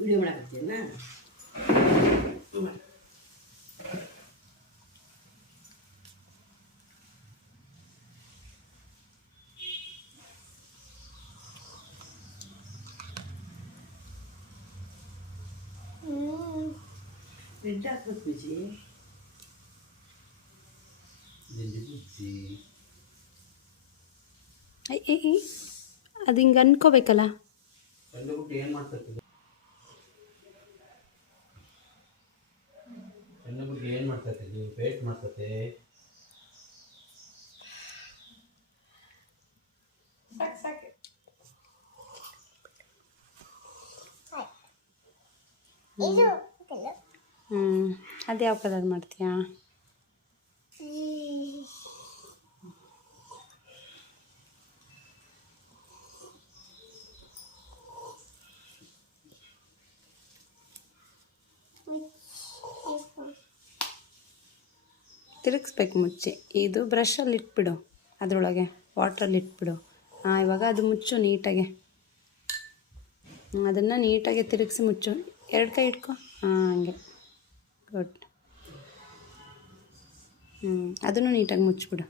Video ಮಾಡಕತ್ತೀನ red ಹಾಕ್ಬೇಕು ಬೀಜಿ ಅದು ಹಿಂಗೆ ಅನ್ಕೋಬೇಕಲ್ಲ. ಏನು ಮಾಡ್ತೈತಿ ಏನು ಮಾಡ್ತೈತಿ ವೇಟ್ ಮಾಡ್ತೈತೆ. ಅದು ಯಾವ ಕಲರ್ ಮಾಡ್ತೀಯಾ? ತಿರುಗಿಸ್ಬೇಕು ಮುಚ್ಚಿ. ಇದು ಬ್ರಷಲ್ಲಿ ಇಟ್ಬಿಡು, ಅದರೊಳಗೆ ವಾಟ್ರಲ್ಲಿ ಇಟ್ಬಿಡು. ಇವಾಗ ಅದು ಮುಚ್ಚು ನೀಟಾಗೆ. ಅದನ್ನು ನೀಟಾಗಿ ತಿರುಗಿಸಿ ಮುಚ್ಚು. ಎರಡು ಕೈ ಇಟ್ಕೊ. ಹಂಗೆ ಗುಡ್. ಅದನ್ನು ನೀಟಾಗಿ ಮುಚ್ಚಿಬಿಡು.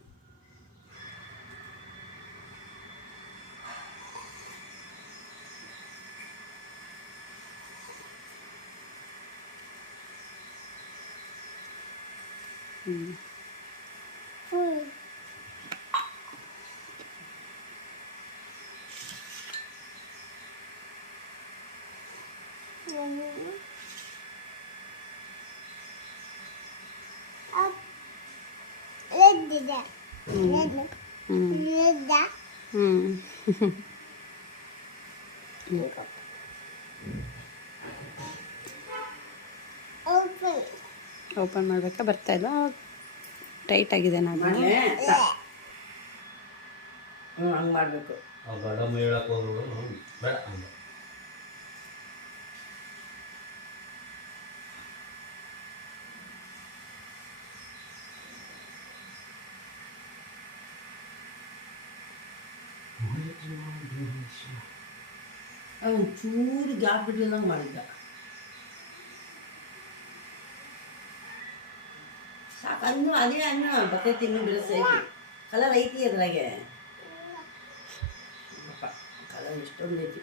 ಓಪನ್ ಮಾಡಬೇಕಾ? ಬರ್ತಾ ಇಲ್ಲ, ಟೈಟ್ ಆಗಿದೆ. ನಾನು ಹಂಗೆ ಮಾಡಬೇಕು. ಬೇಡ ಅವನು ಚೂರು ಗ್ಯಾಪ್ ಬಿಡ್ಲಿಲ್ಲ ಮಾಡಿದ್ದ. ಸಾಕಂದು ಅದೇ ಅನ್ನ ಬರ್ತೈತಿ. ಇನ್ನೂ ಬಿಡಿಸ್ ಐತಿ, ಕಲರ್ ಐತಿ ಅದ್ರಾಗೆ. ಕಲರ್ ಎಷ್ಟೊಂದು ಐತಿ.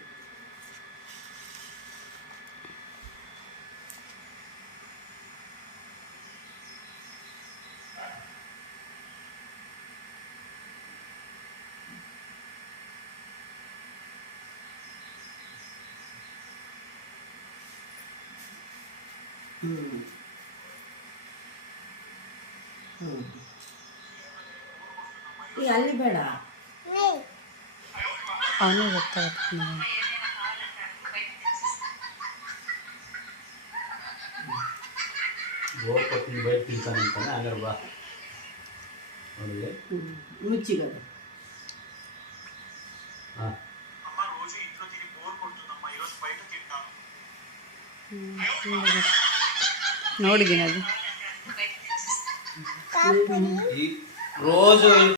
ಈಗ ಅಲ್ಲಿ ಬೇಡ, ಅವನು ಗೊತ್ತಾಗುತ್ತೆ. ಗೋರ್ ಕೊಟ್ಟಿನ ಬೈಟ್ ತಿಂತಾನೆ ಅಂತಾನೆ. ಹಂಗಾರೆ ಬಾ ನೋಡಿ ಮುಚ್ಚಿಗದು. ಹಾಂ ನೋಡಿದ್ದೀನಿ ಅದು ಈ ರೋಜು